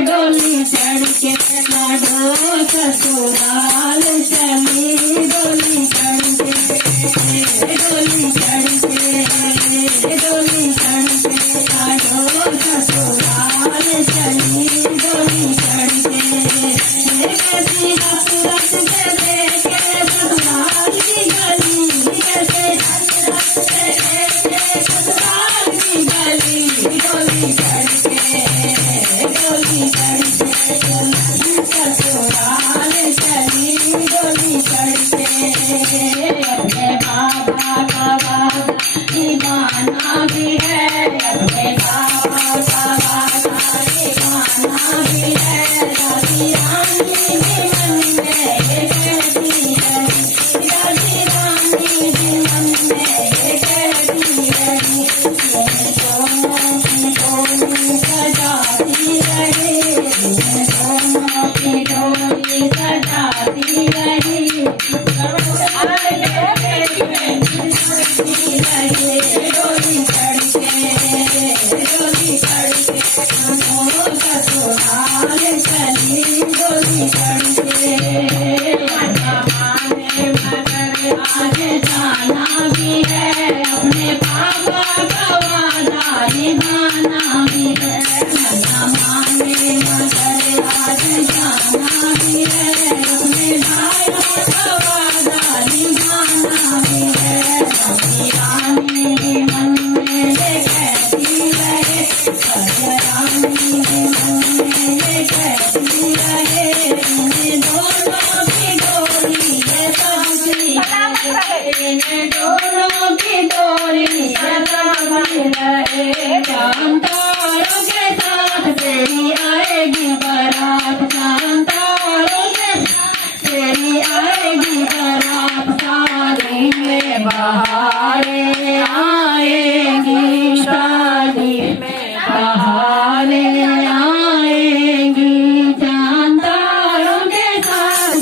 डोली चढ़ के लाडो ससुराल चली, डोली चढ़ के, डोली चढ़ के, डोली चढ़ के लाडो ससुराल चली, डोली चढ़ के। कैसी हसरत से देखे ससुराल की गली, कैसे हसरत से देखे ससुराल की गली, डोली चढ़ के, डोली चढ़ के ससुराल चली, डोली चढ़ के। अपने बाबा का वादा निभाना भी है, अपने बाबा का वादा निभाना भी है। दादी रानी जी मन में ये कहती रही, दादी रानी जी मन में ये कहती रही, सोनों की डोली सजाती रही, सोनों की डोली सजाती रही, डोली चढ़ के, डोली चढ़ के ससुराल चली, डोली चढ़ के। मगर आज जाना भी है, अपने बाबा का वादा निभाना भी है। माने मगर आज